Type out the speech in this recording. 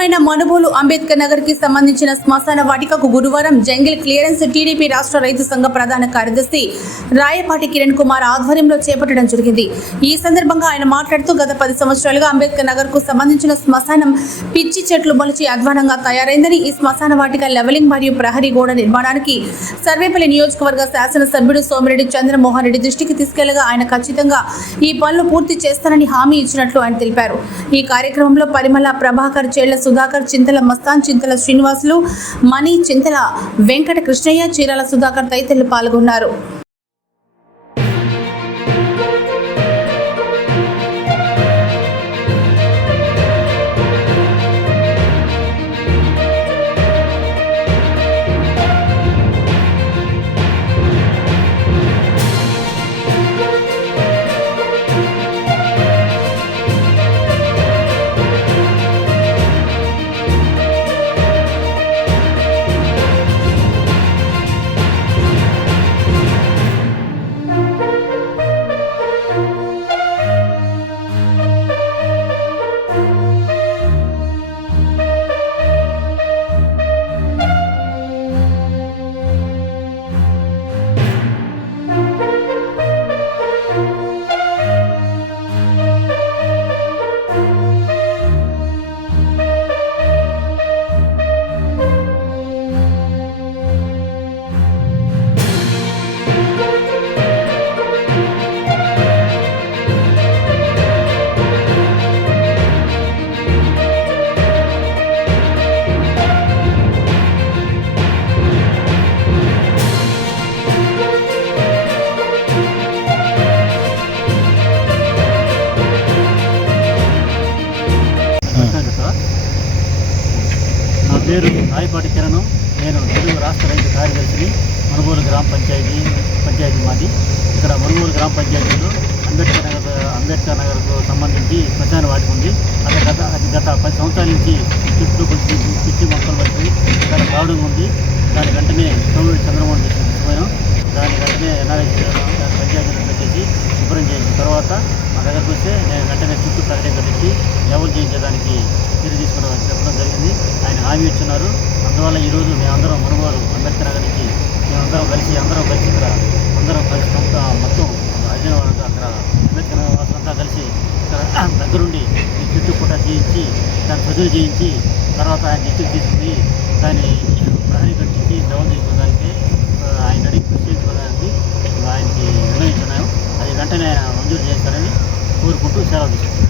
పవిత్రమైన మనుబోలు అంబేద్కర్ నగర్ కి సంబంధించిన శ్మశాన వాటికకు గురువారం జంగిల్ క్లియరెన్స్ టీడీపీ రాష్ట్ర రైతు సంఘ ప్రధాన కార్యదర్శి రాయపాటి కిరణ్ కుమార్ ఆధ్వర్యంలో చేపట్టడం జరిగింది. ఈ సందర్భంగా ఆయన మాట్లాడుతూ గత 10 సంవత్సరాలుగా అంబేద్కర్ నగర్ కు సంబంధించిన శ్మశానం పిచ్చి చెట్లు మొలిచి అధ్వానంగా తయారైందని, ఈ శ్మశాన వాటిక లెవెలింగ్ మరియు ప్రహరీ గోడ నిర్మాణానికి సర్వేపల్లి నియోజకవర్గ శాసనసభ్యుడు సోమిరెడ్డి చంద్రమోహన్ రెడ్డి దృష్టికి తీసుకెళ్లగా ఆయన ఖచ్చితంగా ఈ పనులు పూర్తి చేస్తానని హామీ ఇచ్చినట్లు ఆయన తెలిపారు. ఈ కార్యక్రమంలో పరిమళ ప్రభాకర్, చేళ్ల సుధాకర్, చింతల మస్తాన్, చింతల శ్రీనివాసులు, మణి, చింతల వెంకట కృష్ణయ్య, చీరాల సుధాకర్ తదితరులు పాల్గొన్నారు. నా పేరు రాయపాటి కిరణ్. నేను తెలుగు రాష్ట్ర రైతు కార్యదర్శిని. మనుబోలు గ్రామ పంచాయతీ మాది. ఇక్కడ మనుబోలు గ్రామ పంచాయతీలో అంబేద్కర్ నగర్కు సంబంధించి శ్మశాన వాటిక ఉంది. అది గత 10 సంవత్సరాల నుంచి చుట్టూ పిచ్చి మొక్కలు వచ్చి చాలా ప్రాబ్లం ఉంది. దాని వెంటనే సోమిరెడ్డి చంద్రమోహన్ రెడ్డి తీసుకుపోయాం. దాని వెంటనే పంచాయతీలో పెట్టేసి శుభ్రం చేసిన తర్వాత మా దగ్గరకు వస్తే నేను వెంటనే చుట్టూ ప్రకటన కట్టించి లెవెల్ చేయించడానికి చర్య చెప్పడం జరిగింది. ఆయన హామీ ఇచ్చున్నారు. అందువల్ల ఈరోజు మేమందరం మనుబోలు అంబేద్కర్ నగర్ నుంచి అందరం కలిసి ఇక్కడ మొత్తం రాజ్యాంగ అక్కడ అంబేద్కర్ నగర్ వాసులంతా కలిసి ఇక్కడ దగ్గరుండి ఈ చుట్టూ పుట్ట చేయించి దాన్ని సదులు చేయించి తర్వాత ఆయన దృష్టికి తీసుకుని దాన్ని ప్రహరీ కట్టించి లెవెల్ చేసుకోవడానికి ఆయన అడిగి కృషి చేసుకోవడానికి ఆయనకి నిర్ణయించున్నాము. అది వెంటనే ఆయన మంజూరు చేస్తారని కోరుకుంటూ సెలవు తీసుకుంటాం.